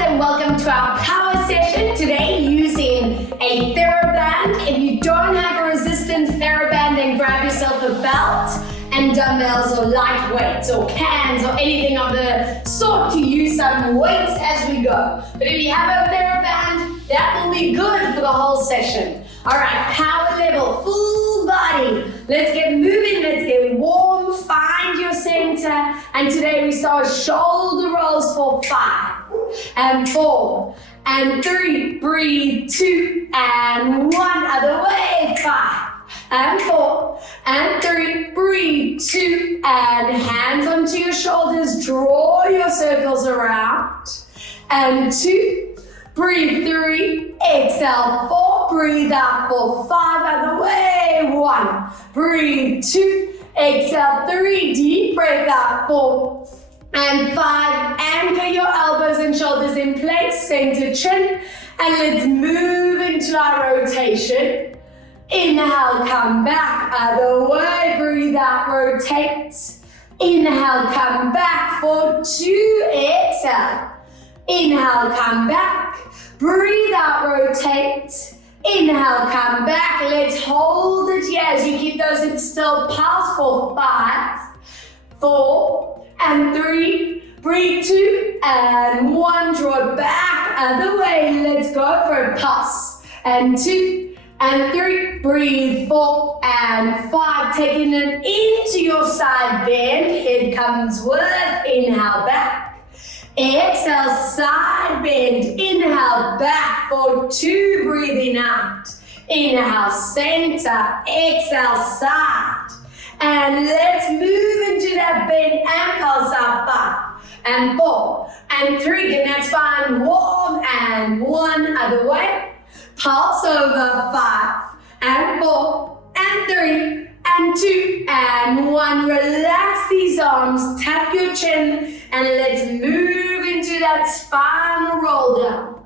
and welcome to our power session today using a TheraBand. If you don't have a resistance TheraBand, then grab yourself a belt and dumbbells or light weights or cans or anything of the sort to use some weights as we go. But if you have a TheraBand, that will be good for the whole session. All right, power level, full body. Let's get moving, let's get warm, find your center. And today we saw shoulder rolls for 5 and 4 and 3, breathe, 2 and 1, other way, 5 and 4 and 3, breathe, 2 and hands onto your shoulders, draw your circles around, and 2, breathe, 3, exhale, 4, breathe out for 5, other way, 1, breathe, 2, exhale, 3, deep breath out, 4 and 5, anchor your elbows and shoulders in place, center chin, and let's move into our rotation. Inhale, come back, other way, breathe out, rotate. Inhale, come back for 2, exhale. Inhale, come back, breathe out, rotate. Inhale, come back, let's hold it here as you keep those hips still, pulse for 5, 4, and 3, breathe, 2 and 1, draw it back, other way, let's go for a pulse, and 2 and 3, breathe, 4 and 5, taking it into your side bend, head comes with, inhale back. Exhale, side bend, inhale back for 2, breathing out. Inhale, center, exhale, side. And let's move into that bend and pulse out 5 and 4 and 3, get that spine warm, and 1, other way. Pulse over 5 and 4 and 3 and 2 and 1. Relax these arms, tap your chin, and let's move into that spinal roll down.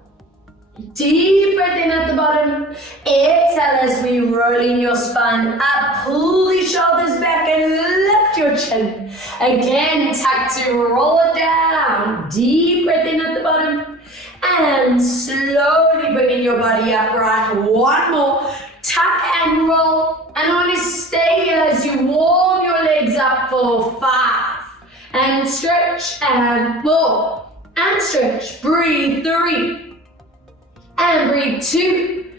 Deep breath in at the bottom. Exhale as we roll in your spine up. Pull the shoulders back and lift your chin. Again, tuck to roll it down. Deep breath in at the bottom. And slowly bringing your body upright. One more. Tuck and roll. And I want to stay here as you warm your legs up for 5. And stretch, and 4. And stretch. Breathe, 3. And breathe, 2.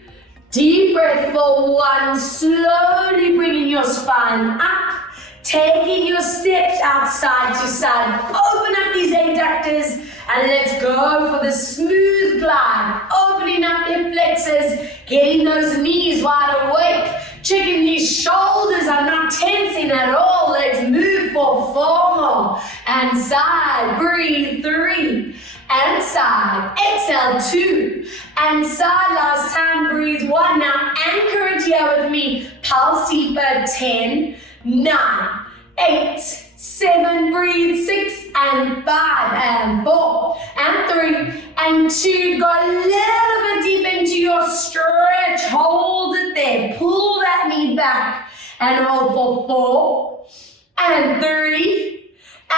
Deep breath for 1. Slowly bringing your spine up. Taking your steps out side to side. Open up these adductors. And let's go for the smooth glide. Opening up hip flexors. Getting those knees wide awake. Checking these shoulders are not tensing at all. Let's move for 4 more. And side. Breathe, 3. And side, exhale, 2, and side, last time, breathe, 1, now anchor it here with me, pulse deeper, 10, 9, 8, 7, breathe, 6, and 5, and 4, and 3, and 2, go a little bit deep into your stretch, hold it there, pull that knee back, and hold for 4, and 3,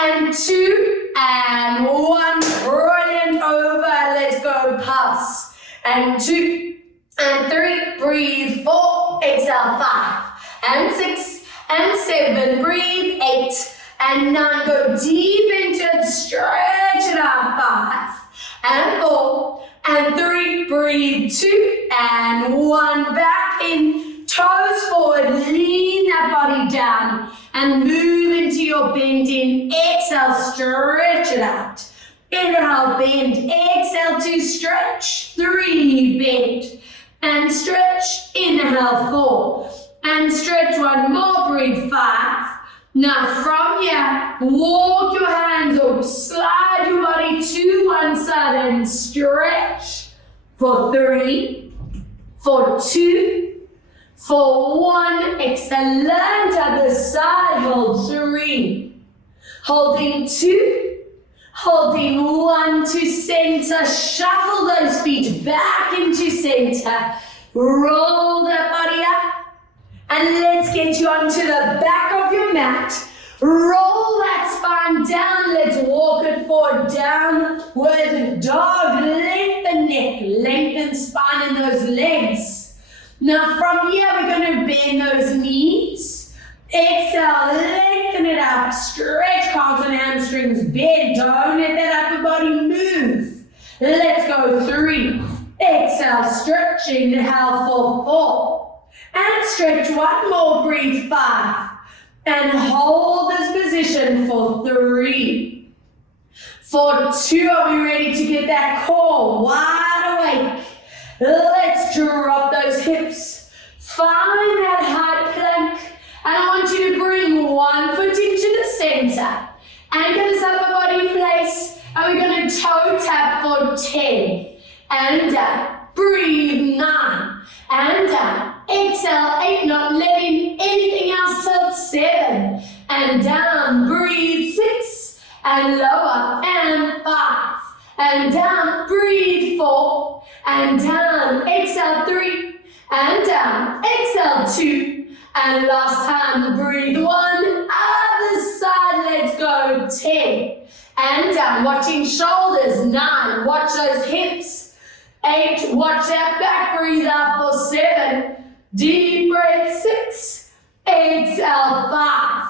and 2, and 1, brilliant, over, let's go, pulse, and 2, and 3, breathe, 4, exhale, 5, and 6, and 7, breathe, 8, and 9, go deep into it, stretch it out, 5, and 4, and 3, breathe, 2, and 1, back in, toes forward, lean that body down, and move into your bending. Exhale, stretch it out. Inhale, bend. Exhale to stretch. 3, bend. And stretch. Inhale, 4. And stretch 1 more. Breathe, 5. Now from here, walk your hands over. Slide your body to one side and stretch. For 3. For 2. For 1, excellent, other side, hold 3, holding 2, holding 1 to center, shuffle those feet back into center, roll that body up, and let's get you onto the back of your mat, roll that spine down, let's walk it forward, downward dog, and spine in those legs. Now from here, we're going to bend those knees. Exhale, lengthen it out. Stretch calves and hamstrings. Bend. Don't let that upper body move. Let's go. 3. Exhale, stretching. Inhale for 4. And stretch one more. Breathe. 5. And hold this position for 3. For 2, are we ready to get that core wide awake? Let's drop those hips. Find that high plank. And I want you to bring one foot into the center. Anchor this upper body in place. And we're going to toe tap for 10. And down. Breathe. 9. And down. Exhale. 8. Not letting anything else till 7. And down. Breathe. 6. And lower. And 5. And down. Breathe. 4. And down. Exhale. 3. And down. Exhale. 2. And last time, breathe 1, other side, let's go, 10. And down, watching shoulders, 9, watch those hips, 8, watch that back, breathe out for 7, deep breath, 6, exhale, 5,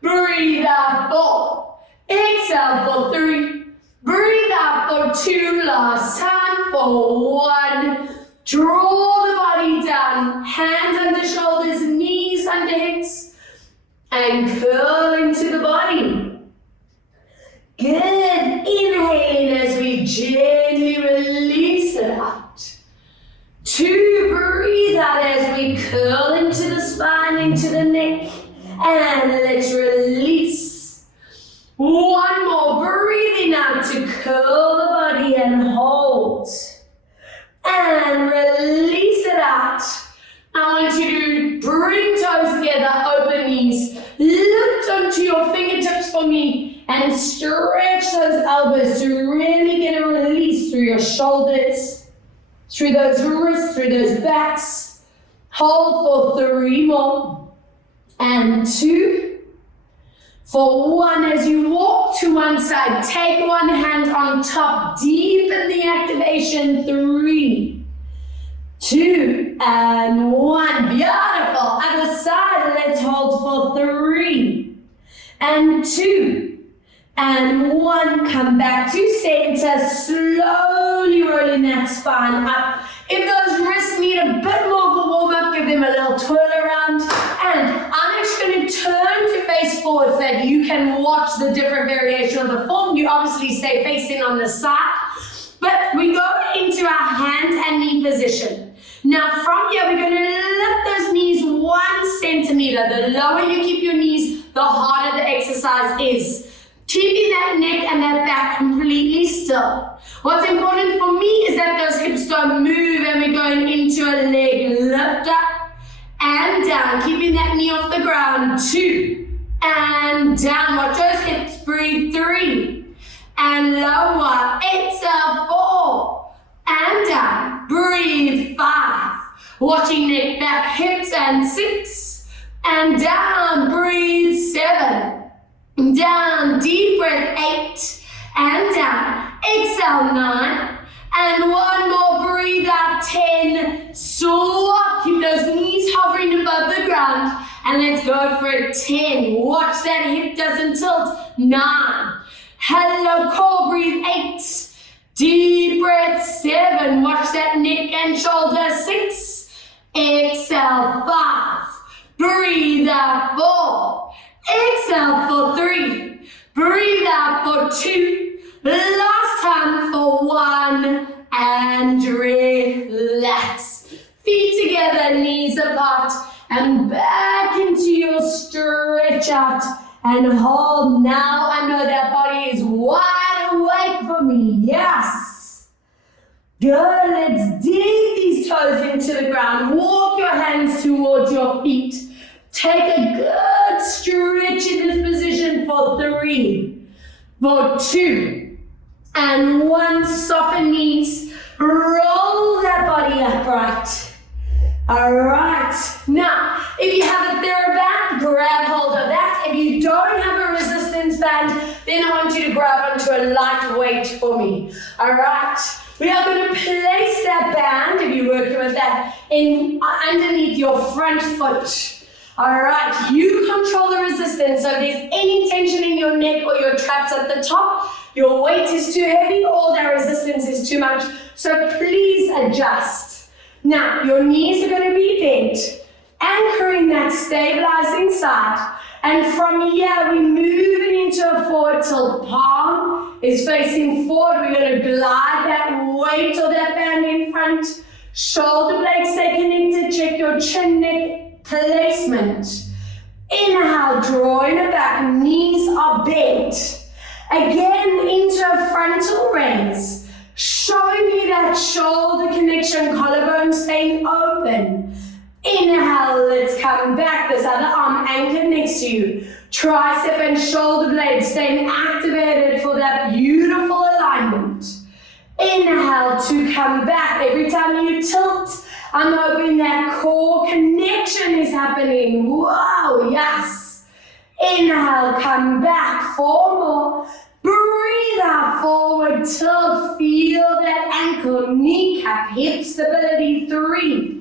breathe out 4, exhale for 3, breathe out for 2, last time for 1, draw the body down, hands under shoulders, knees under hips, and curl into the body. Good. Inhaling as we gently release it out. 2, breathe out as we curl into the spine, into the neck, and let's release. 1 more, breathing out to curl the body and hold. And release it out. I want you to bring toes together, open knees. Lift onto your fingertips for me and stretch those elbows to really get a release through your shoulders, through those wrists, through those backs. Hold for 3 more. And 2. For 1, as you walk to one side, take one hand on top, deepen the activation. 3, 2, and 1. Beautiful. Other side, let's hold for 3, and 2, and 1. Come back to center, slowly rolling that spine up. If those wrists need a bit more of a warm-up, give them a little twirl around. And I'm actually going to turn to face forward so that you can watch the different variation of the form. You obviously stay facing on the side. But we go into our hand and knee position. Now from here, we're going to lift those knees 1 centimeter. The lower you keep your knees, the harder the exercise is. Keeping that neck and that back completely still. What's important for me is that those hips don't move and we're going into a leg lift up and down. Keeping that knee off the ground. 2 and down. Watch those hips. Breathe. 3 and lower. Exhale. 4 and down. Breathe. 5. Watching neck, back, hips, and 6 and down. Breathe. 7. Down, deep breath, 8, and down. Exhale, 9, and 1 more, breathe out, 10. Swap, keep those knees hovering above the ground, and let's go for it, 10. Watch that hip doesn't tilt, 9. Hello, core, breathe, 8. Deep breath, 7. Watch that neck and shoulder, 6. Exhale, 5. Breathe out, 4. Exhale for 3, breathe out for 2, last time for 1, and relax. Feet together, knees apart, and back into your stretch out, and hold. Now I know that body is wide awake for me, yes. Good, let's dig these toes into the ground, walk your hands towards your feet. Take a good stretch in this position for 3, for 2, and 1. Soften knees. Roll that body upright. All right. Now, if you have a TheraBand, grab hold of that. If you don't have a resistance band, then I want you to grab onto a light weight for me. All right. We are going to place that band working with that in underneath your front foot. All right, you control the resistance. So if there's any tension in your neck or your traps at the top, your weight is too heavy or that resistance is too much. So please adjust. Now, your knees are going to be bent, anchoring that stabilizing side. And from here, we're moving into a forward tilt. Palm is facing forward. We're going to glide that weight of that band in front. Shoulder blades stay connected. Check your chin neck placement. Inhale, drawing it back. Knees are bent. Again, into a frontal raise. Showing me that shoulder connection, collarbone staying open. Inhale, let's come back. This other arm anchored next to you. Tricep and shoulder blades staying activated for that beautiful alignment. Inhale to come back. Every time you tilt, I'm hoping that core connection is happening. Wow, yes. Inhale, come back. 4 more. Breathe out, forward tilt. Feel that ankle, kneecap, hip stability. 3.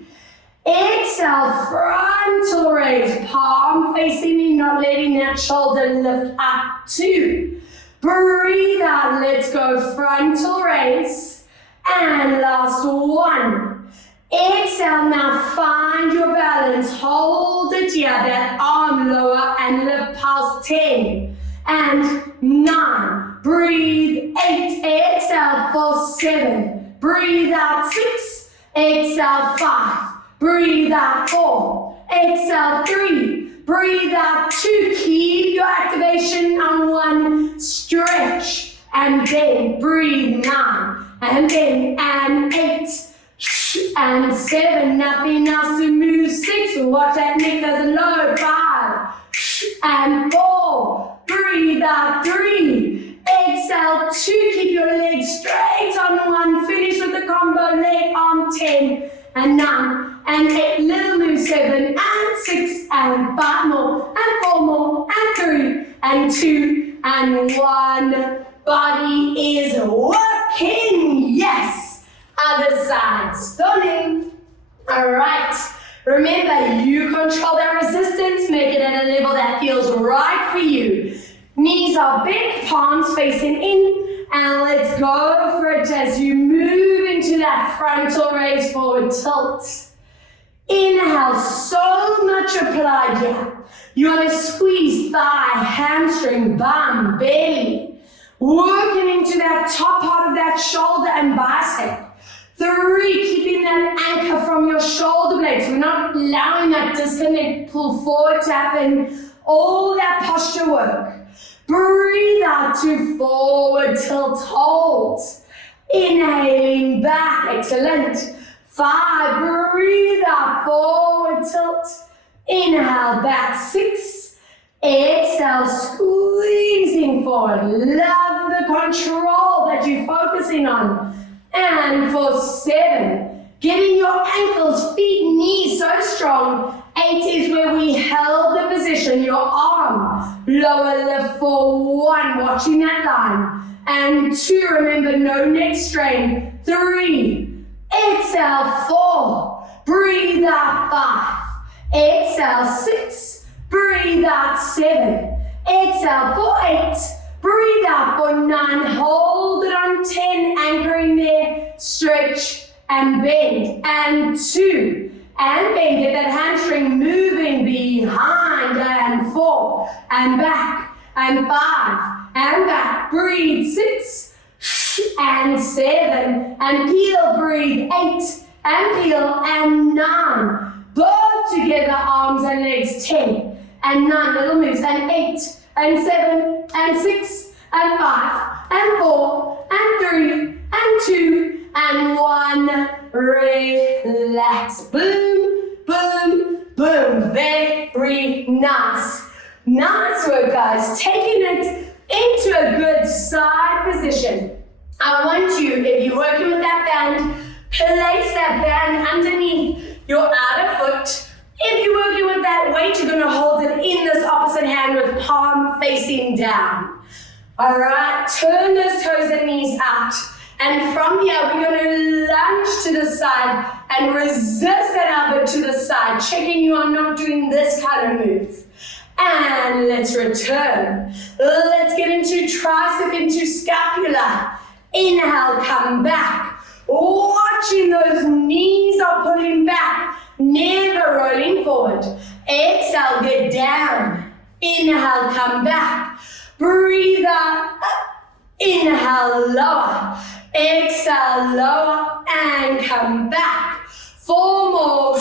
Exhale, frontal raise, palm facing in, not letting that shoulder lift up. 2. Breathe out, let's go, frontal raise. And last 1. Exhale, now find your balance, hold it here, that arm lower and lift past 10. And 9, breathe, 8, exhale for 7. Breathe out 6, exhale 5. Breathe out 4, exhale 3, breathe out 2, keep your activation on 1, stretch, and then breathe 9, and then, and 8, and 7, nothing else to move, 6, watch that neck doesn't load, 5, and 4, breathe out 3, exhale 2, keep your legs straight on 1, finish with the combo, leg arm 10, and 9, and 8, little move 7, and 6, and 5 more, and 4 more, and 3, and 2, and 1. Body is working, yes. Other side, stunning. All right, remember, you control that resistance, make it at a level that feels right for you. Knees are bent, palms facing in, and let's go for it as you move into that frontal raise, forward tilt. Inhale, so much applied here. You want to squeeze thigh, hamstring, bum, belly. Working into that top part of that shoulder and bicep. 3, keeping that anchor from your shoulder blades. We're not allowing that disconnect, pull forward to happen. All that posture work. Breathe out to forward tilt, hold. Inhaling back, excellent. 5, breathe out, forward tilt. Inhale, back 6. Exhale, squeezing forward. Love the control that you're focusing on. And for 7, getting your ankles, feet, knees so strong. 8 is where we held the position, your arm. Lower lift for 1, watching that line. And 2, remember, no neck strain. 3, exhale, 4, breathe out 5, exhale 6, breathe out 7, exhale for 8, breathe out for 9, hold it on 10, anchoring there, stretch and bend, and 2, and bend, get that hamstring moving behind, and 4, and back, and 5, and back, breathe 6, and 7, and peel, breathe 8, and peel, and 9, both together, arms and legs, 10, and 9, little moves, and 8, and 7, and 6, and 5, and 4, and 3, and 2, and 1, relax, boom, boom, boom, very nice. Nice work, guys, taking it into a good side position. I want you, if you're working with that band, place that band underneath your outer foot. If you're working with that weight, you're going to hold it in this opposite hand with palm facing down. All right, turn those toes and knees out And from here, we're going to lunge to the side and resist that elbow to the side, checking you are not doing this kind of move. And let's return. Let's get into tricep, into scapula. Inhale, come back. Watching those knees are pulling back, never rolling forward. Exhale, get down. Inhale, come back. Breathe out. Inhale, lower. Exhale, lower and come back. 4 more.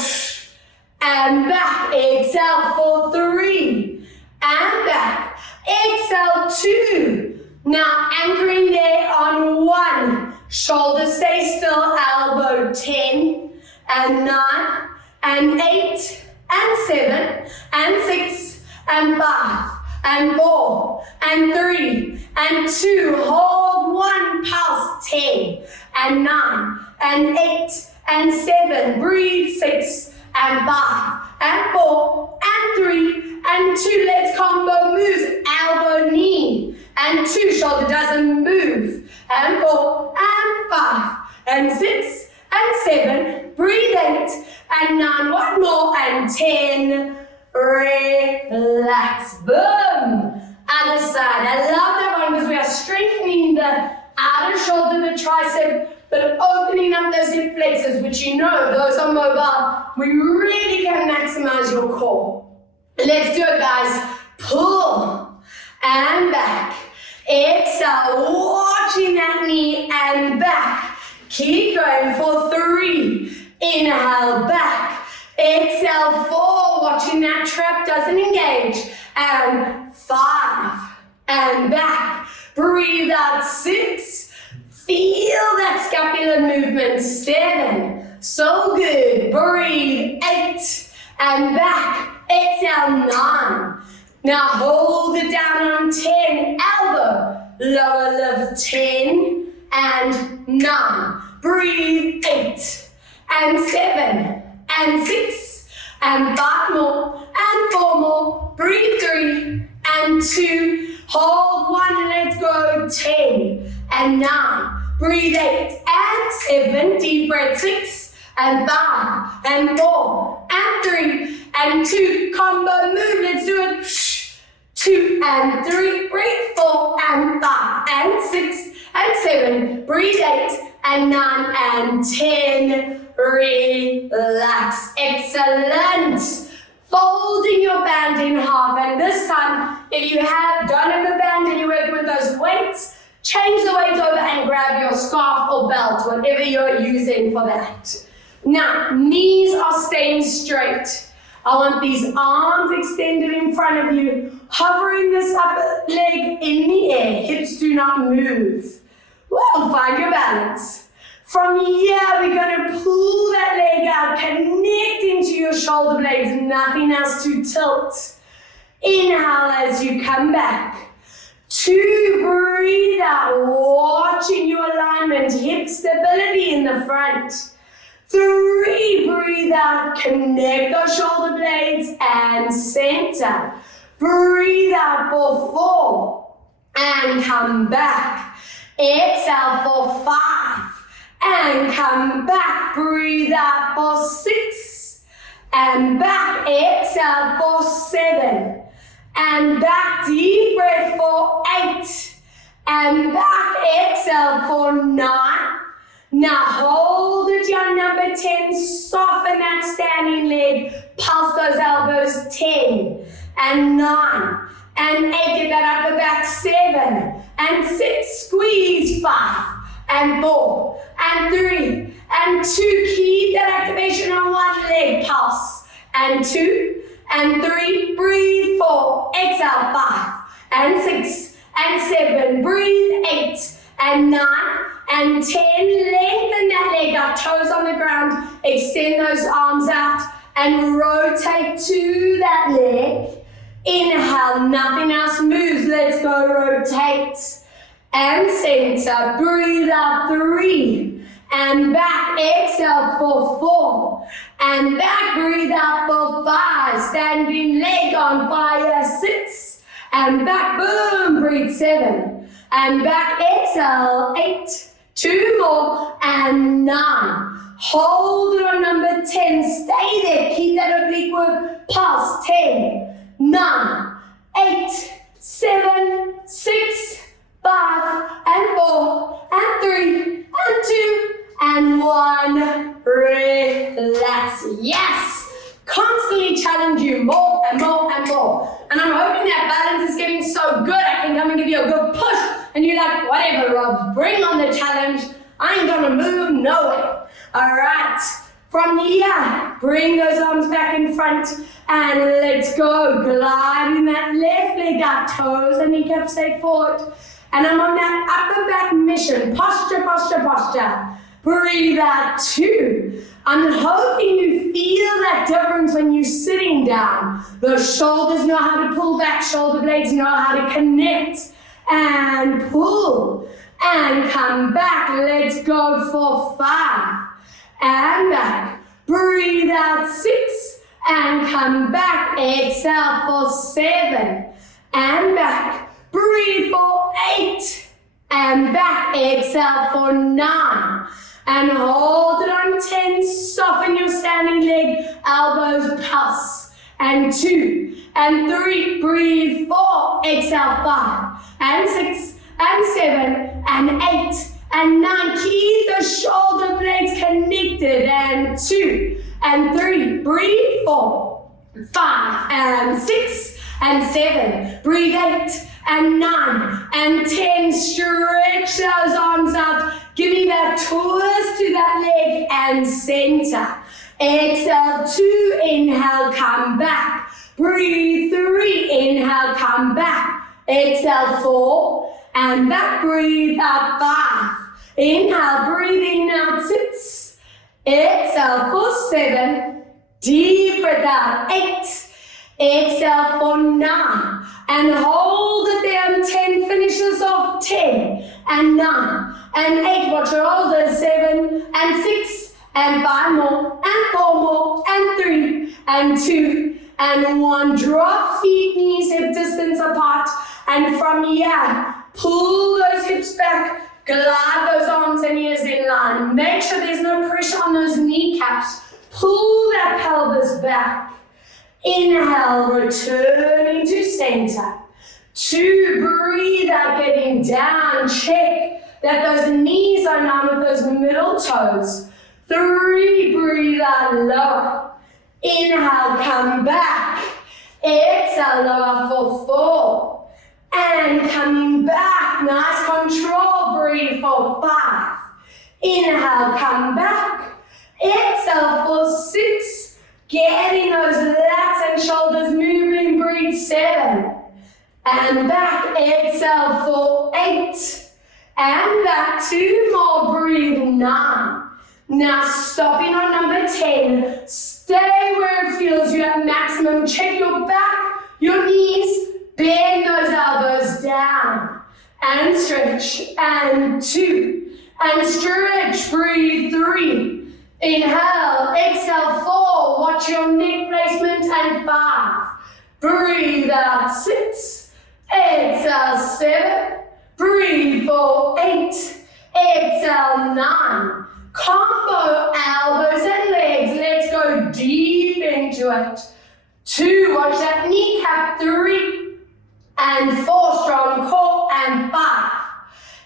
And back. Exhale for 3. And back. Exhale 2. Now anchoring there on 1. Shoulders stay still. Elbow 10 and 9 and 8 and 7 and 6 and 5 and 4 and 3 and 2. Hold 1. Pulse 10 and 9 and 8 and 7. Breathe 6 and 5 and 4 and 3 and 2. Let's combo moves. Elbow, knee and 2. Shoulder doesn't move. And 4 and 5 and 6 and 7. Breathe 8 and 9. 1 more and 10. Relax. Boom. Other side. I love that one because we are strengthening the outer shoulder, the tricep, but opening up those hip flexors, which you know, those are mobile. We really can maximize your core. Let's do it, guys. Pull and back. Exhale, watching that knee and back. Keep going for 3. Inhale, back. Exhale, 4. Watching that trap doesn't engage. And 5. And back. Breathe out. 6. Feel that scapular movement. 7. So good. Breathe. 8. And back. Exhale. 9. Now hold it down on 10. Elbow. Lower lift. 10 and 9. Breathe. 8 and 7 and 6 and 5 more and 4 more. Breathe. 3 and 2. Hold 1. Let's go. 10 and 9. Breathe. 8 and 7. Deep breath. 6 and 5 and 4 and 3 and 2. Combo move. Let's do it. 2 and 3. Breathe. 4 and 5 and 6 and 7. Breathe. 8 and 9 and 10. Relax. Excellent. Folding your band in half, and this time, if you don't have the band and you're working with those weights, change the weight over and grab your scarf or belt, whatever you're using for that. Now, knees are staying straight. I want these arms extended in front of you, hovering this upper leg in the air. Hips do not move. Well, find your balance. From here, we're going to pull that leg out, connecting to your shoulder blades, nothing else to tilt. Inhale as you come back. 2, breathe out, watching your alignment, hip stability in the front. 3, breathe out, connect those shoulder blades and center. Breathe out for 4 and come back. Exhale for 5 and come back. Breathe out for 6 and back. Exhale for 7 and back. Deep breath for 8 and back. Exhale for 9. Now hold it, your number 10. Soften that standing leg. Pulse those elbows. 10 and 9 and 8. Get that upper back. 7 and 6. Squeeze. 5 and 4 and 3 and 2. Keep that activation on one leg. Pulse. And 2 and 3. Breathe. 4. Exhale. 5 and 6 and 7. Breathe. 8 and 9 and 10. Lengthen that leg out. Toes on the ground. Extend those arms out and rotate to that leg. Inhale. Nothing else moves. Let's go. Rotate and center. Breathe out. 3 and back. Exhale for 4 and back. Breathe out for 5. Standing leg on fire. 6 and back. Boom. Breathe. 7 and back. Exhale. 8. 2 more, and 9. Hold it on number 10, stay there, keep that oblique work, pulse, 10, 9, 8, 7, 6, 5, and 4, and 3, and 2, and 1, relax, yes, constantly challenge you more and more and more, and I'm hoping that balance is getting so good, I can come and give you a good push, and you're like, whatever Rob, bring on the challenge, I ain't gonna move nowhere. Alright, from here, bring those arms back in front and let's go. Gliding that left leg out, toes and kneecaps stay forward. And I'm on that upper back mission, posture, posture, posture. Breathe out 2. I'm hoping you feel that difference when you're sitting down. Those shoulders know how to pull back, shoulder blades know how to connect and pull. And come back, let's go for 5. And back, breathe out 6, and come back, exhale for 7, and back, breathe for 8, and back, exhale for 9, and hold it on 10, soften your standing leg, elbows pulse, and 2, and 3, breathe 4, exhale 5, and 6, and 7, and 8, and 9, keep the shoulder blades connected, and 2, and 3, breathe 4, 5, and 6, and 7, breathe 8, and 9, and 10, stretch those arms out, give me that twist to that leg, and center, exhale 2, inhale, come back, breathe 3, inhale, come back, exhale 4, and back, breathe out 5, inhale, breathing out 6, exhale for 7, deep breath out 8, exhale for 9, and hold it there, 10, finishes off 10, and 9, and 8, watch your shoulders, 7, and 6, and 5 more, and 4 more, and 3, and 2, and 1, drop feet, knees, hip distance apart, and from here, pull those hips back, glide those arms and ears in line. Make sure there's no pressure on those kneecaps. Pull that pelvis back. Inhale, returning to center. 2, breathe out, getting down. Check that those knees are down with those middle toes. 3, breathe out, lower. Inhale, come back. Exhale, lower for 4. And coming back, nice control, breathe for 5. Inhale, come back. Exhale for 6. Getting those lats and shoulders moving, breathe 7. And back, exhale for 8. And back, 2 more, breathe 9. Now stopping on number 10. Stay where it feels you at maximum. Check your back, your knees. Bend those elbows down and stretch, and 2, and stretch, breathe 3, inhale, exhale 4, watch your neck placement, and 5, breathe out 6, exhale 7, breathe for 8, exhale 9, combo elbows and legs, let's go deep into it, 2, watch that kneecap, 3, and 4, strong core, and 5,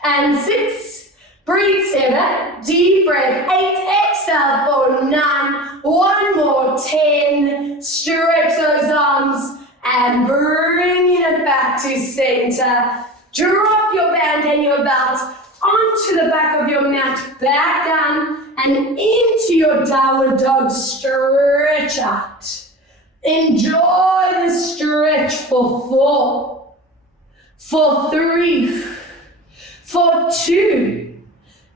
and 6, breathe 7, deep breath, 8, exhale for 9, 1 more, 10, stretch those arms, and bringing it back to center, drop your band and your belt onto the back of your mat, back down, and into your downward dog, stretch out, enjoy the stretch for 4, for 3, for 2,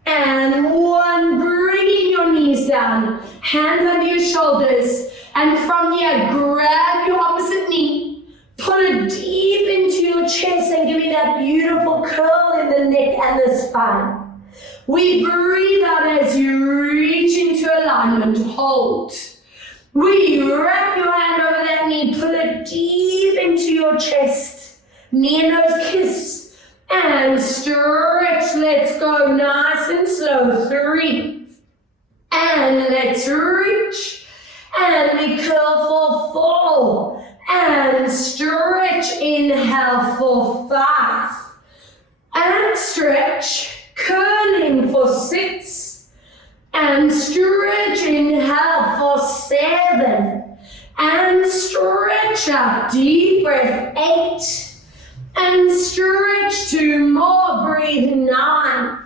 and 1, bringing your knees down, hands under your shoulders, and from here, grab your opposite knee, put it deep into your chest, and give me that beautiful curl in the neck and the spine. We breathe out as you reach into alignment, hold. We wrap your hand over that knee, pull it deep into your chest. Knee and nose kiss, and stretch. Let's go nice and slow. 3, and let's reach, and we curl for 4, and stretch. Inhale for 5, and stretch, curling for 6, and stretch. Inhale for 7, and stretch up. Deep breath. 8, and stretch. 2 more. Breathe. 9,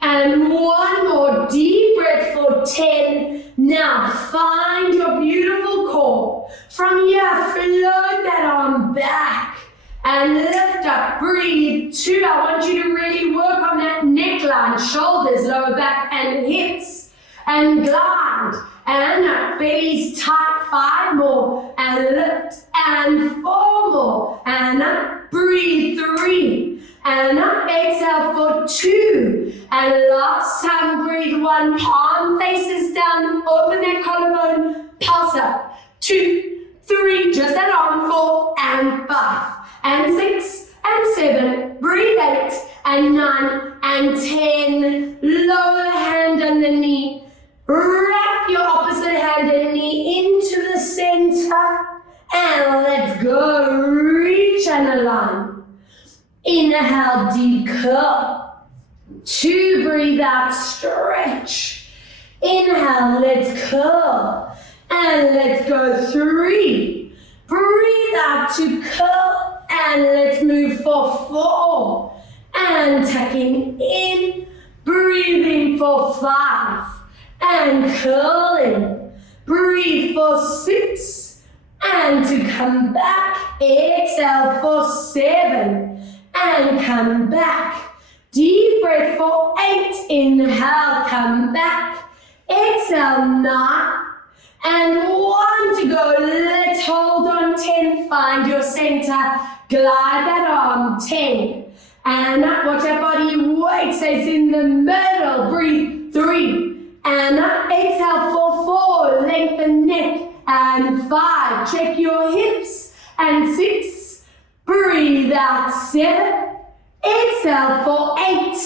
and 1 more. Deep breath for 10. Now find your beautiful core. From here, float that arm back and lift up. Breathe. 2. I want you to really work on that neckline, shoulders, lower back, and hips, and glide. And up, belly's tight. 5 more, and lift, and 4 more, and up. Breathe. 3, and up. Exhale for 2, and last time. Breathe. 1, palm faces down. Open that collarbone. Pulse up. 2, 3, just that arm. 4, and 5, and 6, and 7. Breathe. 8, and 9, and 10. Lower hand on the knee. Wrap your opposite hand and knee into the center, and let's go. Reach and align. Inhale, deep curl. 2, breathe out, stretch. Inhale, let's curl, and let's go. 3, breathe out to curl, and let's move for 4, and tucking in, breathing for 5, and curling. Breathe for 6, and to come back. Exhale for 7, and come back. Deep breath for 8. Inhale, come back. Exhale, 9, and 1 to go. Let's hold on. 10. Find your center. Glide that arm. 10, and up. Watch that body weight stays in the middle. Breathe. 3, and up. Exhale for 4, lengthen neck, and 5, check your hips, and 6, breathe out. 7, exhale for 8,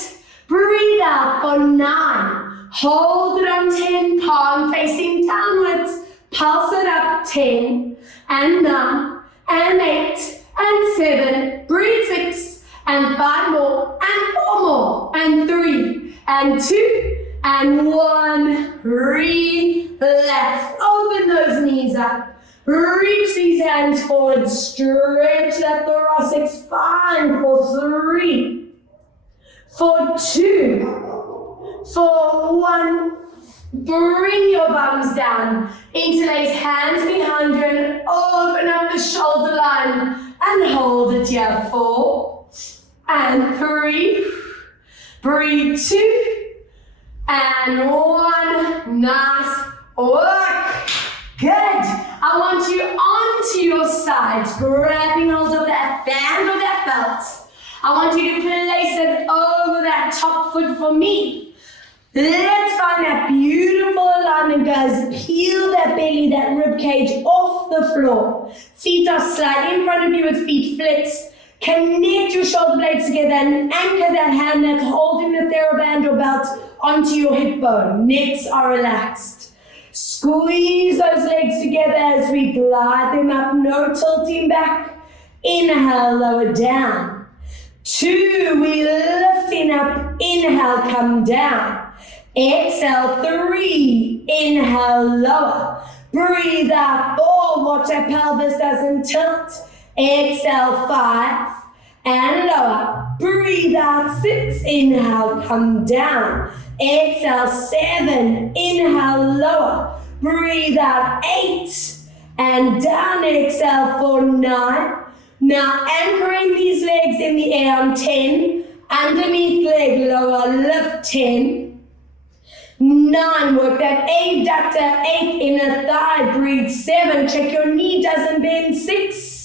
breathe out for 9, hold it on. 10, palm facing downwards, pulse it up. 10, and 9, and 8, and 7, breathe. 6, and 5 more, and 4 more, and 3, and 2, and 1. Relax. Open those knees up. Reach these hands forward. Stretch that thoracic spine for 3, for 2, for 1. Bring your bums down. Interlace hands behind you and open up the shoulder line and hold it here. 4, and 3. Breathe. 2, and 1. Nice work. Good. I want you onto your sides, grabbing hold of that band or that belt. I want you to place it over that top foot for me. Let's find that beautiful alignment, guys. Peel that belly, that rib cage off the floor. Feet are slightly in front of you with feet flexed. Connect your shoulder blades together and anchor that hand that's holding the TheraBand or belt onto your hip bone. Necks are relaxed. Squeeze those legs together as we glide them up, no tilting back. Inhale, lower down. 2, we lifting up. Inhale, come down. Exhale, 3. Inhale, lower. Breathe out. 4, watch that pelvis doesn't tilt. Exhale, 5, and lower. Breathe out. 6, inhale, come down. Exhale, 7, inhale, lower. Breathe out. 8, and down. Exhale for 9. Now anchoring these legs in the air on 10. Underneath leg, lower, lift. 10. 9, work that abductor. 8, inner thigh. Breathe. 7, check your knee doesn't bend. 6.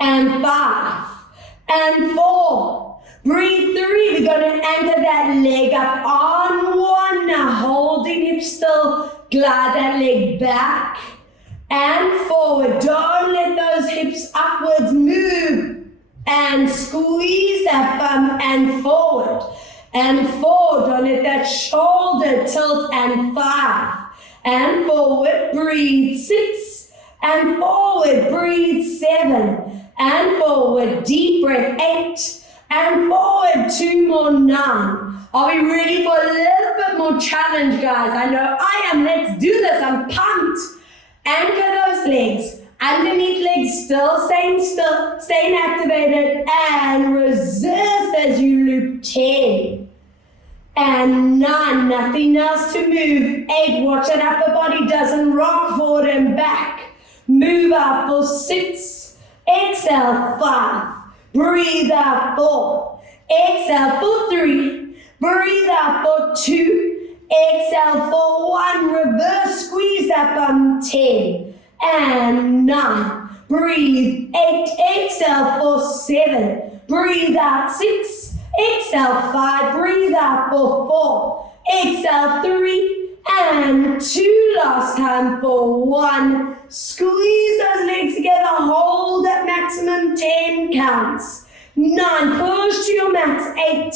And 5, and 4. Breathe. 3, we're going to anchor that leg up on 1. Now holding hip still, glide that leg back and forward. Don't let those hips upwards move. and squeeze that bum and forward. And forward, don't let that shoulder tilt, and 5. And forward, breathe, 6. And forward, breathe, 7. And forward, deep breath, 8. And forward, 2 more, 9. Are we ready for a little bit more challenge, guys? I know I am. Let's do this. I'm pumped. Anchor those legs. Underneath legs still, staying activated, and resist as you loop. 10 and 9, nothing else to move. 8, watch that upper body doesn't rock forward and back. Move out for 6, exhale 5, breathe out 4, exhale for 3, breathe out for 2, exhale for 1, reverse squeeze that bum. 10 and 9, breathe 8, exhale for 7, breathe out 6, exhale 5, breathe out for 4, exhale 3 and 2, last time for 1. Squeeze those legs together, hold at maximum 10 counts. 9, push to your max. 8,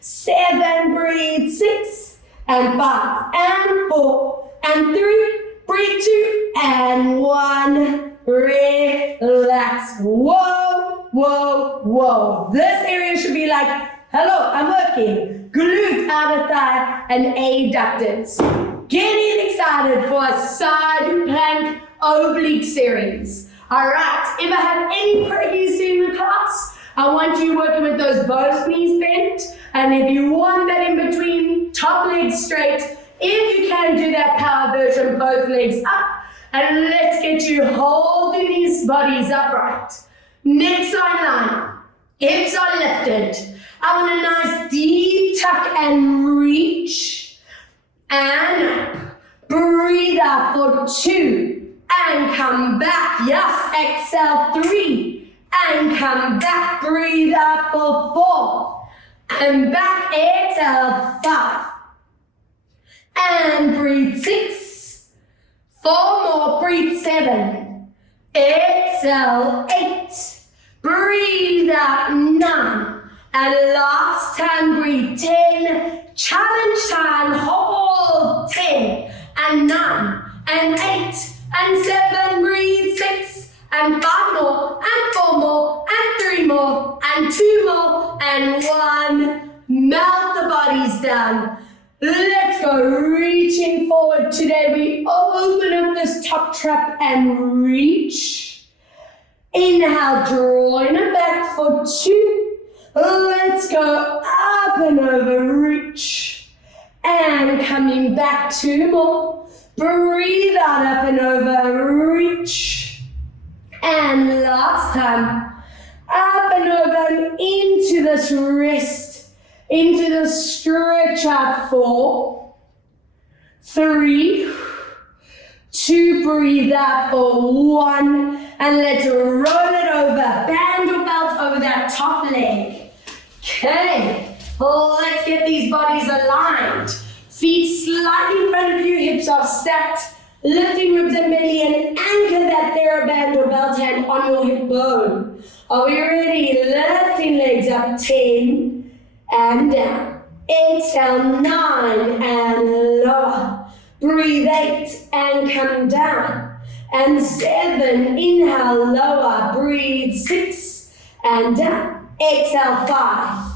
7, breathe 6 and 5 and 4 and 3, breathe 2 and 1. Relax. Whoa, whoa, whoa. This area should be like, hello, I'm working. Glute, outer thigh, and adductors. Getting excited for a side plank oblique series. All right, if I have any practice in the class, I want you working with those both knees bent. And if you want that in between, top legs straight. If you can do that power version, both legs up. And let's get you holding these bodies upright. Neck side line, hips are lifted. I want a nice deep tuck and reach. And up. Breathe out for 2. And come back. Yes, exhale 3. And come back. Breathe out for 4. And back. Exhale 5. And breathe 6. 4 more, breathe 7, exhale 8, breathe out 9, and last time breathe 10, challenge time, hold 10, and 9, and 8, and 7, breathe 6, and 5 more, and 4 more, and 3 more, and 2 more, and 1, melt the bodies down. Let's go, reaching forward. Today we open up this top trap and reach. Inhale, drawing it back for 2. Let's go up and over, reach. And coming back 2 more. Breathe out, up and over, reach. And last time, up and over and into this rest. Into the stretch out 4, 3, 2, breathe out for 1, and let's roll it over. Band your belt over that top leg. Okay, let's get these bodies aligned. Feet slightly in front of you, hips are stacked, lifting ribs and belly, and anchor that TheraBand or belt hand on your hip bone. Are we ready? Lifting legs up, 10. And down. Exhale 9 and lower. Breathe 8 and come down. And 7, inhale, lower. Breathe 6 and down. Exhale 5,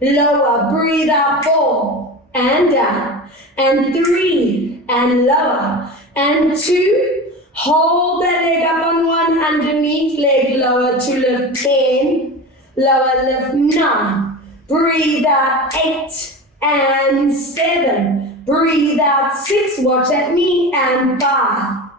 lower. Breathe out 4 and down. And 3 and lower. And 2, hold that leg up on 1, underneath leg lower to lift 10, lower lift 9. Breathe out 8 and 7. Breathe out 6, watch that knee, and 5.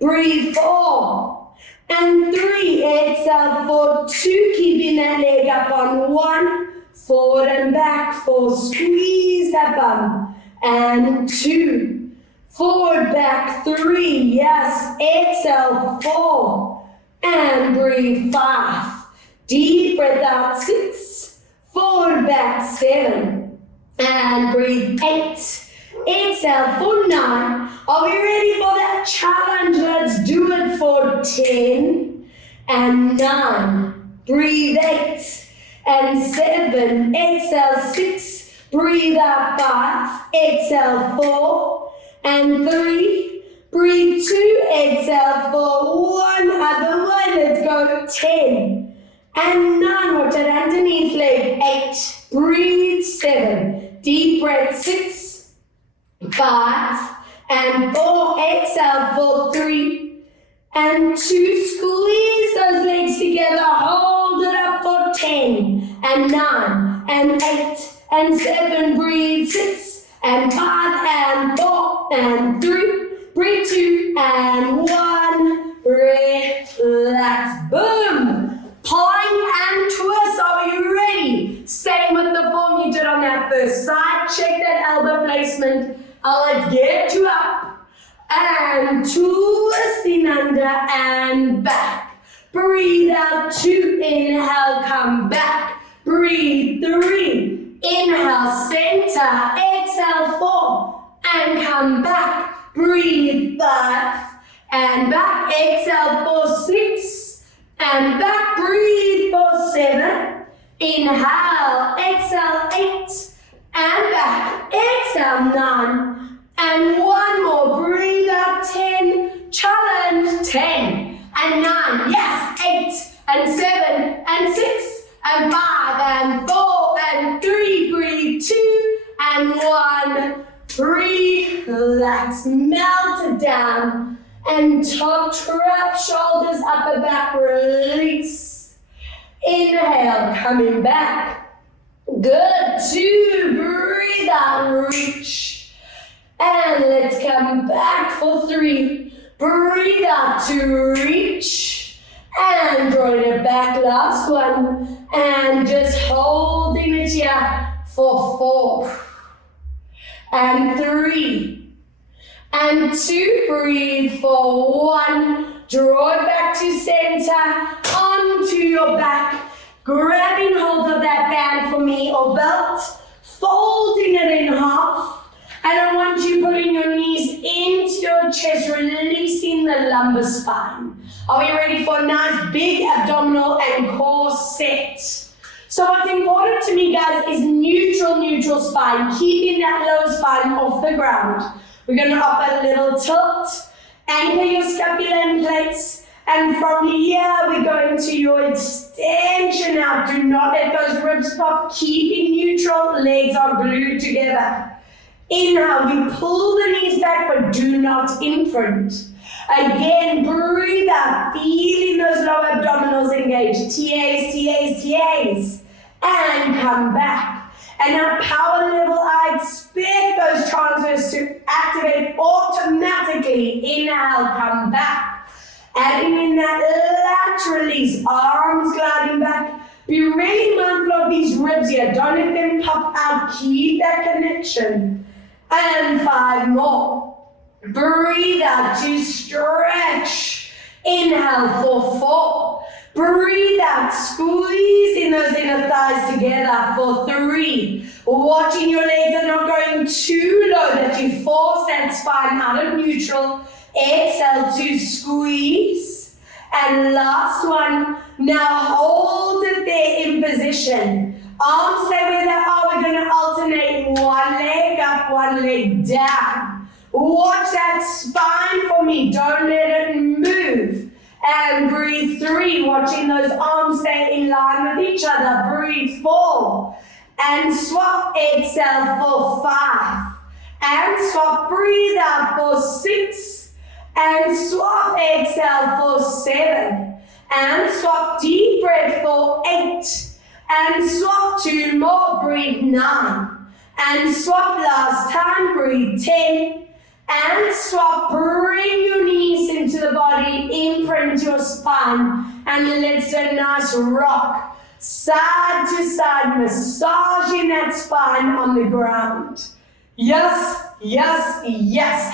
Breathe 4 and 3. Exhale for 2, keeping that leg up on 1. Forward and back 4, squeeze that bum. And 2. Forward, back 3. Yes, exhale 4. And breathe 5. Deep breath out 6. Forward, back 7, and breathe 8. Exhale for 9. Are we ready for that challenge? Let's do it for 10, and 9, breathe 8 and 7, exhale 6, breathe out 5, exhale 4 and 3, breathe 2, exhale 4, 1, other way, let's go 10 and 9, watch that underneath leg, 8, breathe 7, deep breath 6, 5 and 4, exhale for 3 and 2, squeeze those legs together, hold it up for 10 and 9 and 8 and 7, breathe 6 and 5 and 4 and 3, breathe 2 and 1, relax, boom, plank and twist, are you ready? Same with the form you did on that first side, check that elbow placement, let's get you up. And twisting under and back. Breathe out 2, inhale, come back. Breathe 3, inhale, center, exhale 4, and come back. Breathe 5, and back, exhale for 6, and back, breathe for 7, inhale, exhale 8, and back, exhale 9, and one more, breathe out 10, challenge 10 and 9, yes, 8 and 7 and 6 and 5 and 4 and 3, breathe 2 and 1, breathe, relax, melt it down and top trap, shoulders, upper back, release, inhale, coming back, good, 2, breathe out, reach. And let's come back for 3. Breathe out to reach. And drawing it back, last one. And just holding it here for 4. And 3. And 2, breathe for 1. Draw it back to center, onto your back. Grabbing hold of that band for me or belt. Folding it in half. And I want you putting your knees into your chest, releasing the lumbar spine. Are we ready for a nice big abdominal and core set? So what's important to me, guys, is neutral spine, keeping that lower spine off the ground. We're going to offer a little tilt, anchor your scapula in place, and from here we go into your extension now. Do not let those ribs pop, keeping neutral, legs are glued together. Inhale, you pull the knees back, but do not imprint. Again, breathe out, feeling those lower abdominals engage. TAs. And come back. And at power level, I expect those transfers to activate automatically. Inhale, come back. Adding in that lat release, arms gliding back. Be really mindful of these ribs here. Don't let them pop out. Keep that connection. And 5 more. Breathe out to stretch. Inhale for 4. Breathe out, squeezing those inner thighs together for 3. Watching your legs are not going too low that you force that spine out of neutral. Exhale to squeeze. And last one. Now hold it there in position. Arms stay where they are. We're going to alternate one leg up, one leg down. Watch that spine for me. Don't let it move. And breathe 3. Watching those arms stay in line with each other. Breathe 4. And swap. Exhale for 5. And swap. Breathe out for 6. And swap. Exhale for 7. And swap. Deep breath for 8. And swap 2 more, breathe 9. And swap last time, breathe 10. And swap, bring your knees into the body, imprint your spine. And let's do a nice rock, side to side, massaging that spine on the ground. Yes.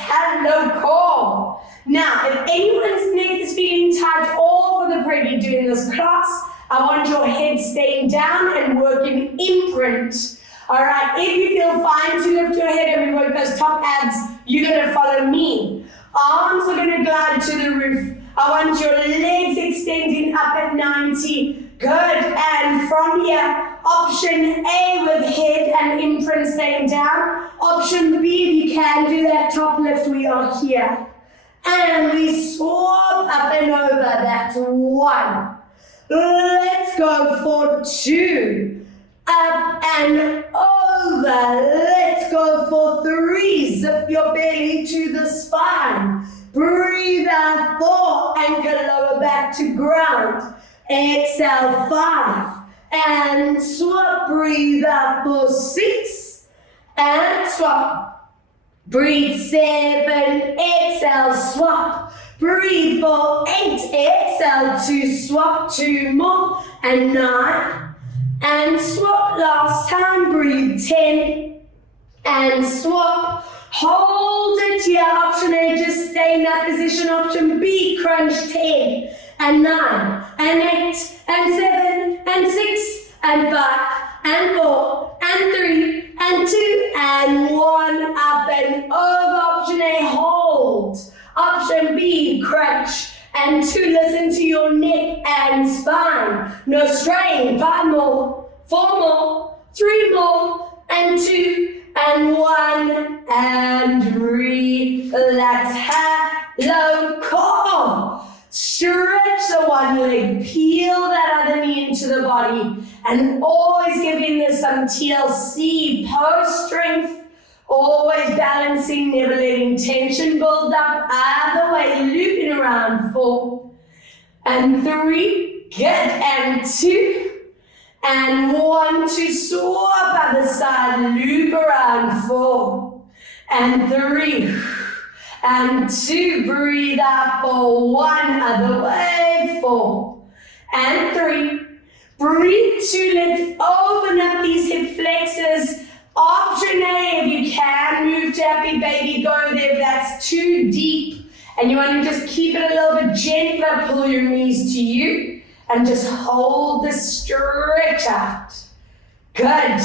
Hello, core. Now, if anyone's neck is feeling tight or for the pregnant during this class, I want your head staying down and working imprint. All right, if you feel fine to lift your head and we work those top abs, you're going to follow me. Arms are going to glide to the roof. I want your legs extending up at 90. Good. And from here, option A with head and imprint staying down. Option B, if you can do that top lift, we are here. And we swap up and over. That's 1. Let's go for 2. Up and over. Let's go for 3. Zip your belly to the spine. Breathe out 4. Anchor lower back to ground. Exhale 5. And swap. Breathe out for 6. And swap. Breathe 7, exhale, swap. Breathe for 8, exhale, 2, swap, 2 more, and 9. And swap last time, breathe 10, and swap. Hold it here, option A, just stay in that position. Option B, crunch 10, and 9, and 8, and 7, and 6, and 5, and 4, and 3, and 2, and 1, up and over. Option A, hold. Option B, crunch. And 2, listen to your neck and spine. No strain. 5 more, 4 more, 3 more, and 2, and 1, and relax. Hello, core. Stretch the one leg, peel that other knee into the body, and always giving this some TLC, pose strength, always balancing, never letting tension build up, either way, looping around 4, and 3, good, and 2, and 1, 2, swap other side, loop around 4, and 3, and 2, breathe out for 1, other way, 4, and 3, breathe 2, let's open up these hip flexors. Option A, if you can, move to happy baby, go there. If that's too deep and you want to just keep it a little bit gentler, pull your knees to you and just hold the stretch out. Good.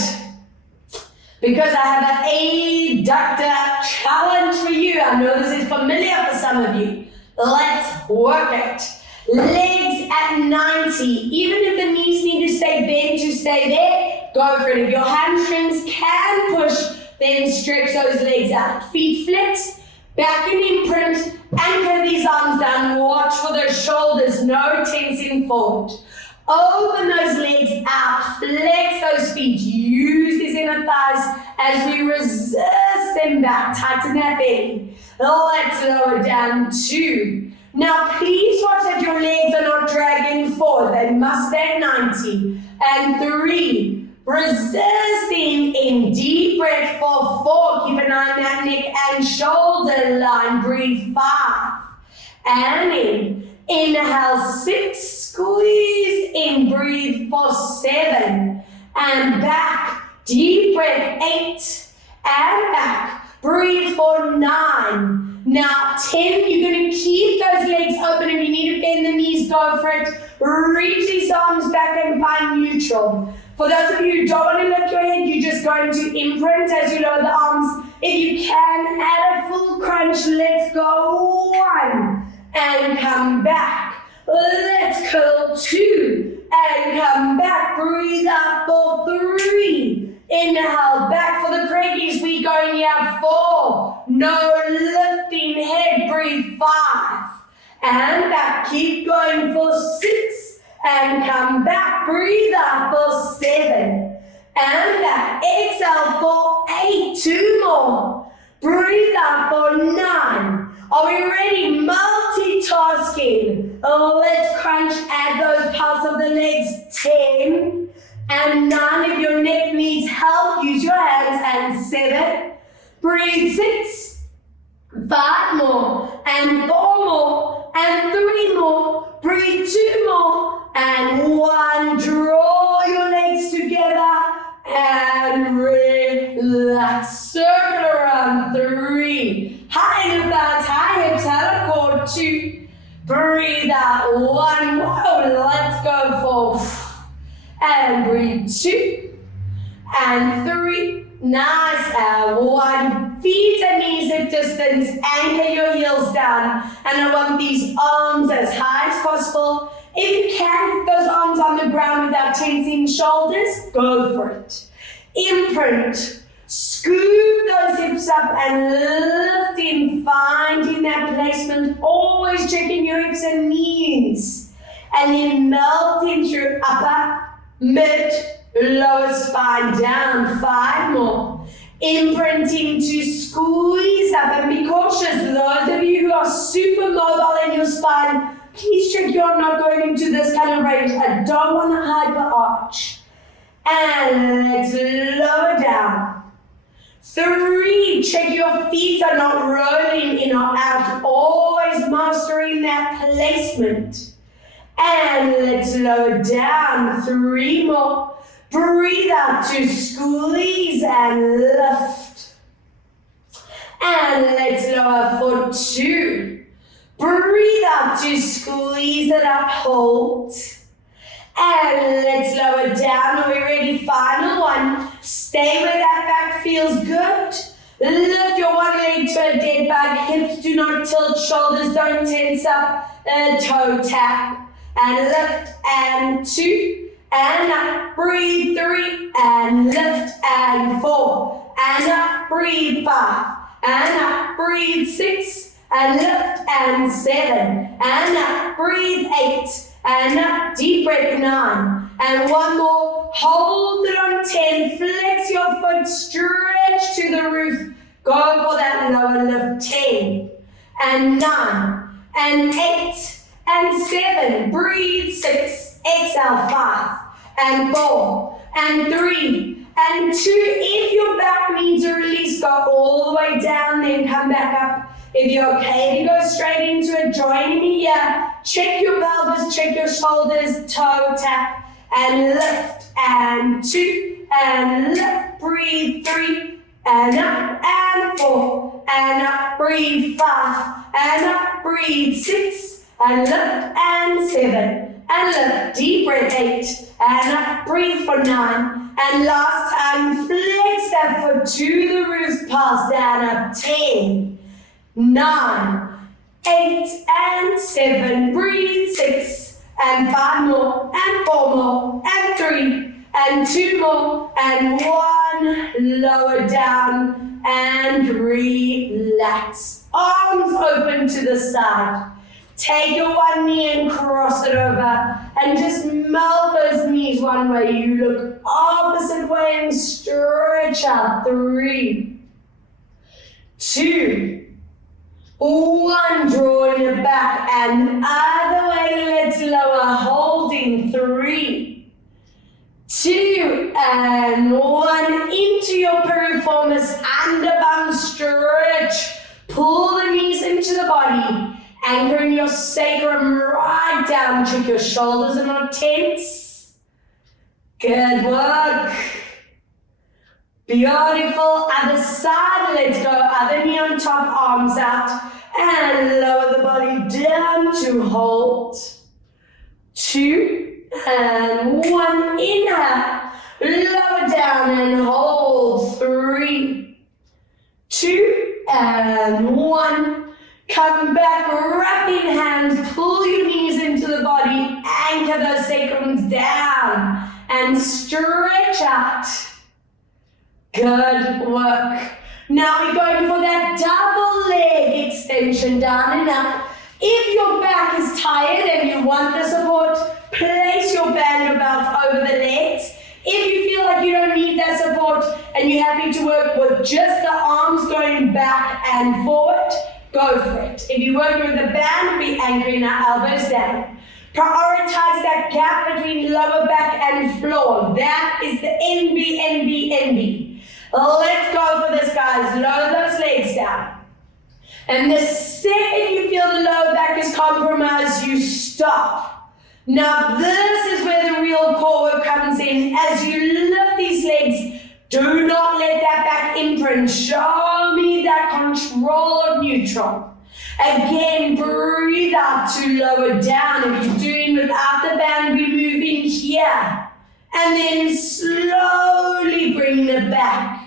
Because I have an adductor challenge for you. I know this is familiar for some of you. Let's work it. Legs at 90. Even if the knees need to stay bent to stay there, go for it. If your hamstrings can push, then stretch those legs out. Feet flex, back in imprint, anchor these arms down. Watch for those shoulders, no tensing forward. Open those legs out, flex those feet, use these inner thighs as we resist them back, tighten that belly. Let's lower down 2. Now please watch that your legs are not dragging forward, they must stay 90. And 3, resisting in deep breath for 4, keep an eye on that neck and shoulder line, breathe 5. And inhale 6, squeeze in, breathe for 7, and back, deep breath 8, and back, breathe for 9. Now 10, you're going to keep those legs open. If you need to bend the knees, go for it. Reach these arms back and find neutral. For those of you who don't want to lift your head, you're just going to imprint as you lower the arms. If you can, add a full crunch. Let's go 1, and come back. Let's curl 2, and come back. Breathe out for 3. Inhale, back for the preggies. We go here 4. No lifting head. Breathe 5. And back. Keep going for 6. And come back. Breathe out for 7. And back. Exhale for 8. 2 more. Breathe out for 9. Are we ready? Multitasking. Let's crunch. Add those pulse of the legs. 10. And 9, if your neck needs help, use your hands. And 7, breathe 6, 5 more, and 4 more, and 3 more, breathe 2 more, and 1, draw your legs together, and relax, circle around, 3, high in the thighs, high hips, high core, 2, breathe out, 1, whoa, let's go for and breathe 2, and 3, nice, and 1, feet and knees at distance, anchor your heels down, and I want these arms as high as possible, If you can get those arms on the ground without tensing shoulders, go for it. Imprint. Scoop those hips up and lifting, finding that placement, always checking your hips and knees. And then melting through upper, mid, lower spine down. 5 more. Imprinting to squeeze up, and be cautious. Those of you who are super mobile in your spine, please check you're not going into this kind of range. I don't want to hyper arch. And let's lower down. 3, check your feet are not rolling in or out, always mastering that placement. And let's lower down. 3 more. Breathe out to squeeze and lift. And let's lower for 2. Breathe out to squeeze it up, hold. And let's lower down. Are we ready? Final one. Stay where that back feels good. Lift your one leg to a dead bug. Hips do not tilt, shoulders don't tense up. Toe tap. And lift, and 2. And up, breathe, 3, and lift, and 4, and up, breathe, 5, and up, breathe, 6, and lift, and 7, and up, breathe, 8, and up, deep breath, 9, and 1 more, hold it on 10, flex your foot, stretch to the roof, go for that lower lift, 10, and 9, and 8, and 7, breathe, 6, exhale, 5, and 4, and 3, and 2. If your back needs a release, go all the way down, then come back up. If you're okay to go straight into it, join me here. Check your pelvis, check your shoulders, toe tap, and lift, and 2, and lift, breathe, 3, and up, and 4, and up, breathe, 5, and up, breathe, 6, and lift, and 7, and lift, deep breath, 8, and up, breathe for 9, and last time, flex that foot to the roof, pass down, up, 10, 9, 8, and 7, breathe, 6, and 5 more, and 4 more, and 3, and 2 more, and 1, lower down, and relax, arms open to the side. Take your one knee and cross it over, and just melt those knees one way. You look opposite way and stretch out. 3, 2, 1. Drawing it back and other way. Let's lower, holding. 3, 2, and 1. Into your piriformis, underbum stretch. Pull the knees into the body. Anchoring your sacrum right down. Check your shoulders are not tense. Good work. Beautiful. Other side. Let's go. Other knee on top, arms out. And lower the body down to hold. 2, and 1. Inhale. Lower down and hold. 3, 2, and 1. Come back, wrapping hands, pull your knees into the body, anchor those sacrums down, and stretch out. Good work. Now we're going for that double leg extension, down and up. If your back is tired and you want the support, place your band belts over the legs. If you feel like you don't need that support and you're happy to work with just the arms going back and forward, go for it. If you're working with the band, be anchoring our elbows down. Prioritize that gap between lower back and floor. That is the NB, NB, NB. Let's go for this, guys. Lower those legs down. And the second you feel the lower back is compromised, you stop. Now this is where the real core work comes in. As you lift these legs, do not let that back imprint. Show me that control of neutral. Again, breathe out to lower down. If you're doing without the band, we're moving here. And then slowly bring it back.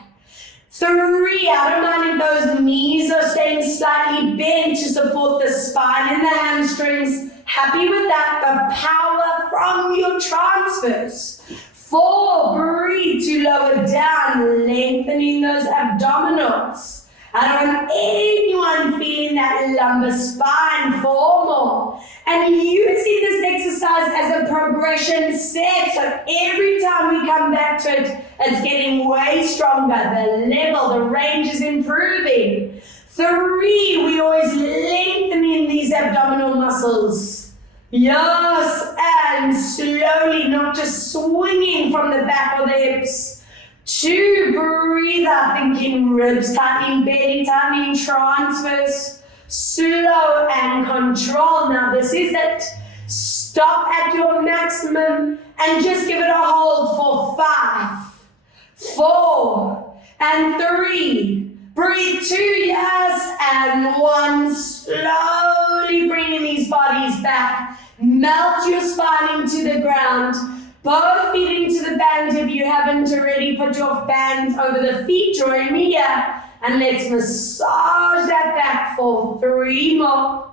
3, I don't mind if those knees are staying slightly bent to support the spine and the hamstrings. Happy with that, but power from your transfers. 4, breathe to lower down, lengthening those abdominals. I don't want anyone feeling that lumbar spine. 4 more. And using this exercise as a progression set, so every time we come back to it, it's getting way stronger. The level, the range is improving. 3, we always lengthening these abdominal muscles. Yes, and slowly, not just swinging from the back or the hips. 2, breathe out, thinking ribs tightening, belly tightening, transfers, slow and control. Now this is it. Stop at your maximum and just give it a hold for 5, 4, and 3. Breathe 2, yes, and 1. Slowly bringing these bodies back. Melt your spine into the ground. Both feet into the band if you haven't already. Put your band over the feet. Join me here. And let's massage that back for 3 more.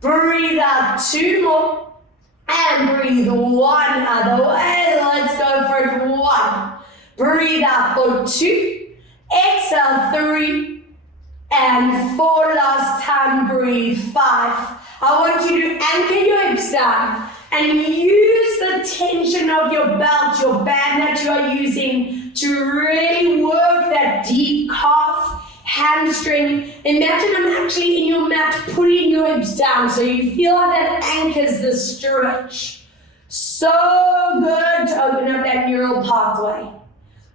Breathe out 2 more. And breathe 1 other way. Let's go for it. 1. Breathe out for 2. Exhale 3. And 4 last time. Breathe 5. I want you to anchor your hips down and use the tension of your belt, your band that you are using to really work that deep calf, hamstring. Imagine I'm actually in your mat pulling your hips down so you feel how that anchors the stretch. So good to open up that neural pathway.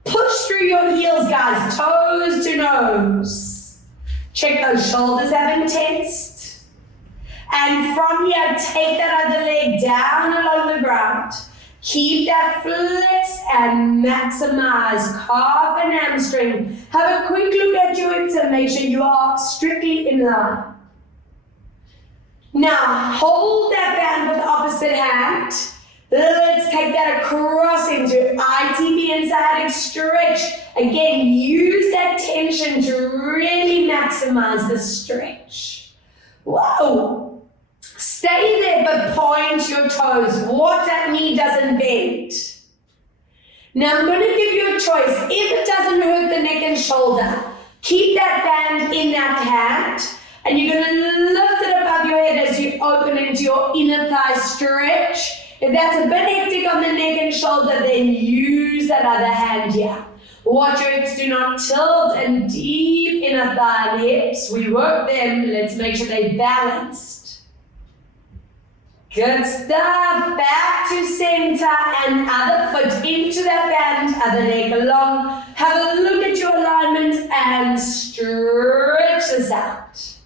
Push through your heels, guys, toes to nose. Check those shoulders having tensed. And from here, take that other leg down along the ground. Keep that flex and maximize calf and hamstring. Have a quick look at your hips and make sure you are strictly in line. Now, hold that band with the opposite hand. Let's take that across into ITB and sciatic stretch. Again, use that tension to really maximize the stretch. Whoa. Stay there, but point your toes. Watch that knee doesn't bend. Now I'm going to give you a choice. If it doesn't hurt the neck and shoulder, keep that band in that hand, and you're going to lift it above your head as you open into your inner thigh stretch. If that's a bit hectic on the neck and shoulder, then use that other hand here. Watch your hips do not tilt, and deep inner thigh and hips. We work them. Let's make sure they're balanced. Good stuff. Back to center and other foot into that band, other leg along. Have a look at your alignment and stretch this out.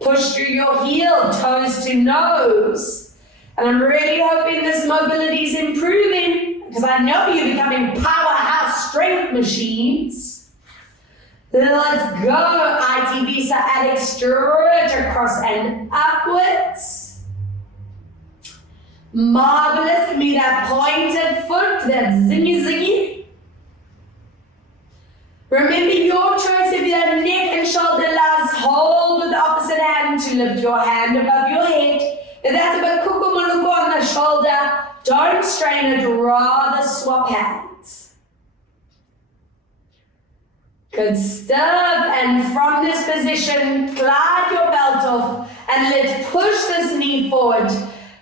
Push through your heel, toes to nose. And I'm really hoping this mobility is improving because I know you're becoming powerhouse strength machines. Let's go. ITB sciatic stretch across and upwards. Marvelous. Give me that pointed foot, that zingy zingy. Remember your choice. If your neck and shoulder allows, hold with the opposite hand to lift your hand above your head. If that's a bit kukumuluku on the shoulder, don't strain it, rather swap hands. Good stuff. And from this position, glide your belt off and let's push this knee forward.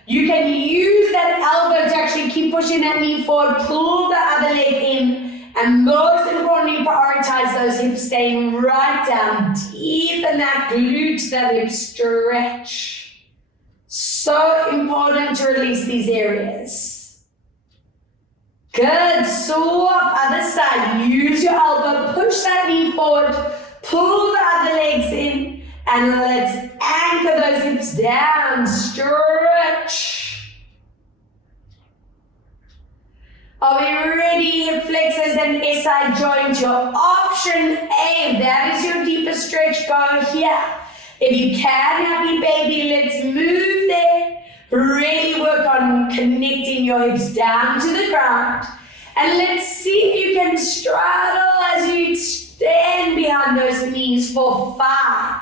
You can use that elbow to actually keep pushing that knee forward, pull the other leg in, and most importantly, prioritize those hips staying right down, deep in that glute, that hip stretch. So important to release these areas. Good, swap, other side, use your elbow, push that knee forward, pull the other legs in, and let's anchor those hips down, stretch. Are we ready? Hip flexors and SI joint, your option A. That is your deepest stretch, go here. If you can, happy baby, let's move there. Really work on connecting your hips down to the ground. And let's see if you can straddle as you extend behind those knees for 5,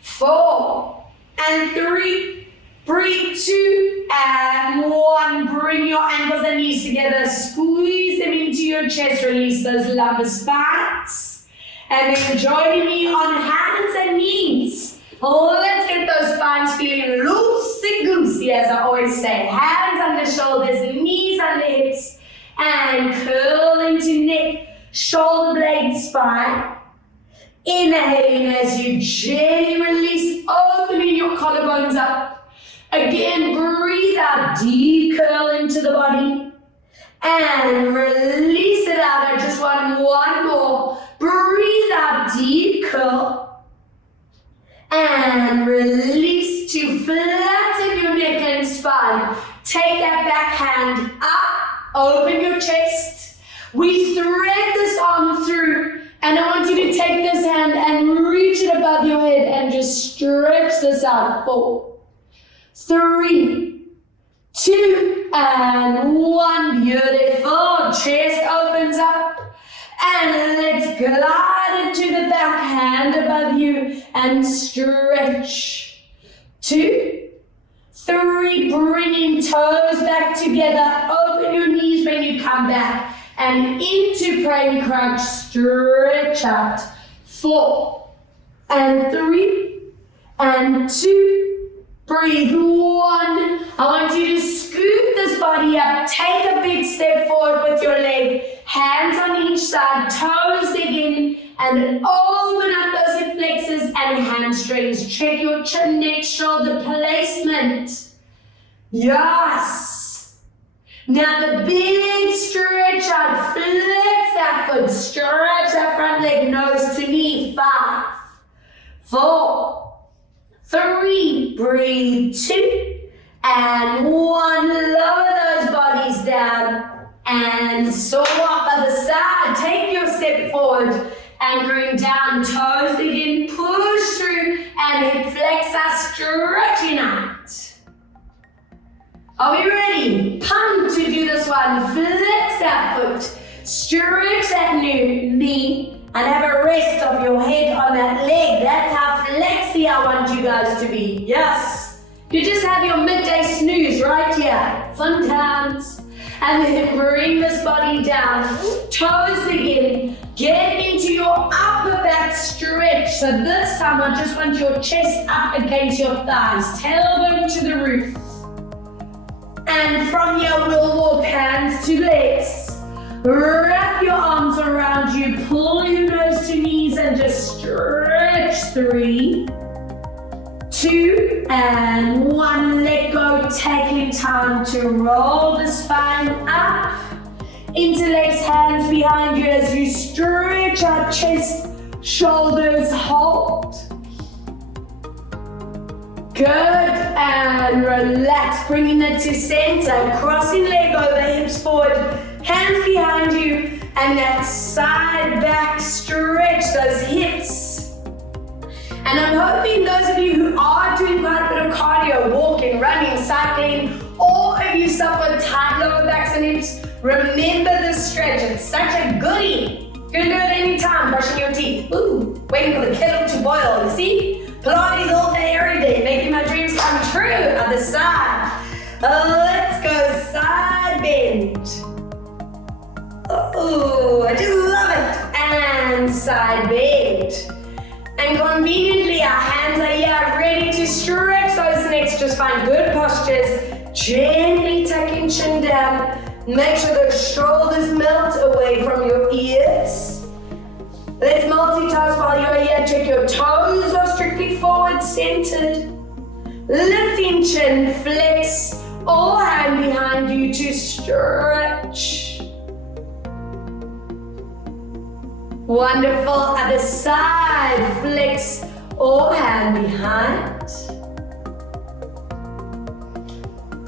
4, and 3, Breathe, 2 and 1. Bring your ankles and knees together. Squeeze them into your chest. Release those lumbar spines. And then joining me on hands and knees. Let's get those spines feeling loosey-goosey, as I always say. Hands under shoulders, knees under hips, and curl into neck, shoulder blade spine. Inhaling as you gently release, opening your collarbones up. Again, breathe out, deep curl into the body. And release it out. I just want one more. Breathe out, deep curl. And release to flatten your neck and spine. Take that back hand up, open your chest. We thread this arm through, and I want you to take this hand and reach it above your head and just stretch this out. 4, 3, 2, and 1. Beautiful. Chest opens up. And let's glide into the back hand above you and stretch. 2, 3, bringing toes back together. Open your knees when you come back. And into praying crunch, stretch out. 4, and 3, and 2. Breathe. 1. I want you to scoop this body up. Take a big step forward with your leg. Hands on each side, toes dig in, and open up those hip flexors and hamstrings. Check your chin, neck, shoulder placement. Yes. Now the big stretch out. Flex that foot. Stretch that front leg, nose to knee. 5, 4, 3. Breathe. 2, and 1. Lower those bodies down. And swap other side. Take your step forward, anchoring down, toes begin, push through, and hip flexor, stretching out. Are we ready? Pump to do this one. Flex that foot, stretch that knee, and have a rest of your head on that leg. That's how flexy I want you guys to be. Yes. You just have your midday snooze right here. Fun times. And then bring this body down, toes begin, get into your upper back stretch. So this time I just want your chest up against your thighs, tailbone to the roof. And from here we'll walk hands to legs. Wrap your arms around you, pull your nose to knees and just stretch. 3, 2, and 1. Let go, taking time to roll the spine up. Interlace hands behind you as you stretch out chest, shoulders, hold. Good, and relax, bringing it to center. Crossing leg over, hips forward, hands behind you, and that side back stretch, those hips. And I'm hoping those of you who are doing quite a bit of cardio, walking, running, cycling, or if you suffer tight lower backs and hips, remember this stretch. It's such a goodie. You can do it anytime, brushing your teeth. Ooh, waiting for the kettle to boil. You see? Pilates all day, every day, making my dreams come true. Other side. Let's go side bend. Oh, I just love it. And side bend. And conveniently, our hands are here, ready to stretch those necks. Just find good postures. Gently tucking chin down. Make sure the shoulders melt away from your ears. Let's multitask while you're here. Check your toes are strictly forward centered. Lifting chin, flex, or hand behind you to stretch. Wonderful. Other side, flex or hand behind.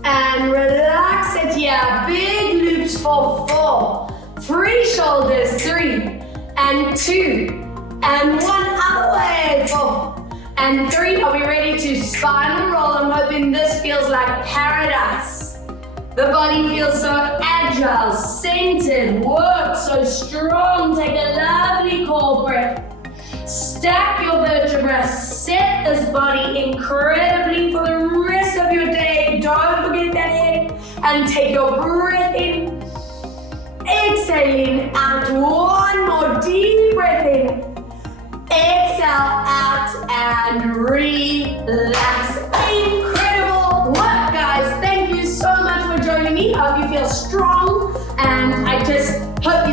And relax it here. Big loops for 4. Free shoulders, 3 and 2 and 1 other way. 4 and 3. Are we ready to spinal roll? I'm hoping this feels like paradise. The body feels so agile, centered, work so strong. Take a lovely core breath. Stack your vertebrae. Set this body incredibly for the rest of your Take a breath in, exhaling out, one more deep breath in, exhale out and relax. Incredible work, guys. Thank you so much for joining me. I hope you feel strong, and I just hope